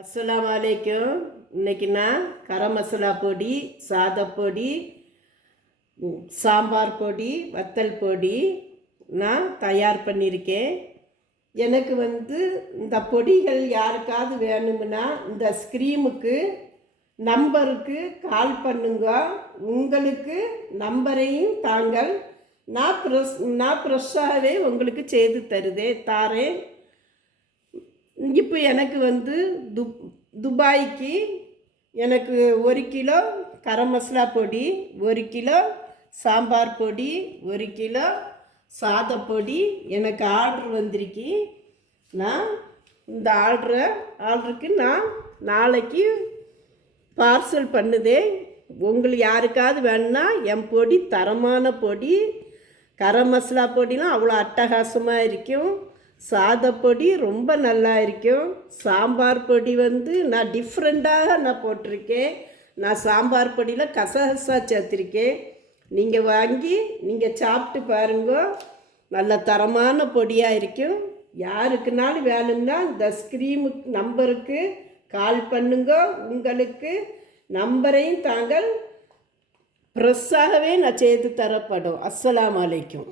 அஸ்ஸலாமு அலைக்கும். இன்னைக்கு நான் கரம் மசாலா பொடி, சாதப்பொடி, சாம்பார் பொடி, வத்தல் பொடி நான் தயார் பண்ணியிருக்கேன். எனக்கு இந்த பொடிகள் யாருக்காவது வேணும்னா இந்த ஸ்க்ரீமுக்கு நம்பருக்கு கால் பண்ணுங்க. உங்களுக்கு நம்பரையும் தாங்கள் நான் ஃப்ரெஷ்ஷாகவே உங்களுக்கு செய்து தாரேன். இப்போ எனக்கு துபாய்க்கு எனக்கு 1 கிலோ கரம் மசாலா பொடி, 1 கிலோ சாம்பார் பொடி, 1 கிலோ சாதப்பொடி எனக்கு ஆர்டர் வந்திருக்கு. நான் இந்த ஆர்டருக்கு நான் நாளைக்கு பார்சல் பண்ணுதேன். உங்களுக்கு யாருக்காவது வேணுன்னா என் பொடி தரமான பொடி. கரம் மசாலா பொடிலாம் அவ்வளோ அட்டகாசமாக இருக்கும். சாதப்பொடி ரொம்ப நல்லா இருக்கும். சாம்பார் பொடி நான் டிஃப்ரெண்ட்டாக நான் போட்டிருக்கேன். நான் சாம்பார் பொடியில் கசகசா சேர்த்துருக்கேன். நீங்கள் வாங்கி நீங்கள் சாப்பிட்டு பாருங்க. நல்ல தரமான பொடியாக இருக்கும். யாருக்குனாலும் வேணும்னா இந்த ஸ்க்ரீமுக்கு நம்பருக்கு கால் பண்ணுங்க. உங்களுக்கு நம்பரையும் தாங்கள் ஃப்ரெஷ்ஷாகவே நான் செய்து தரப்படும். அஸ்ஸலாமு அலைக்கும்.